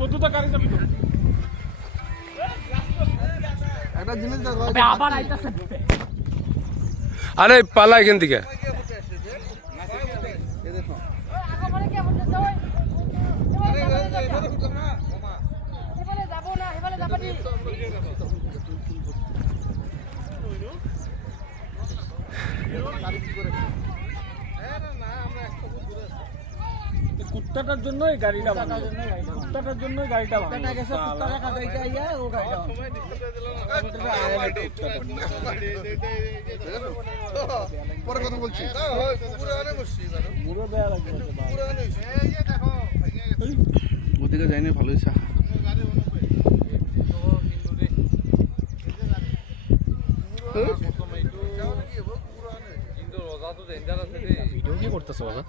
কতটা গাড়ি যাবি তো একটা জিনিস দেখো আবার আইতাছে আরে পালা এখান থেকে কুত্তাটার জন্যই গাড়িটা কুত্তাটার জন্যই গাড়িটা পরে কথা বলছি ওদিকে যাইনি ভালো হয়েছে ভিডিও কি করতেছো বাবা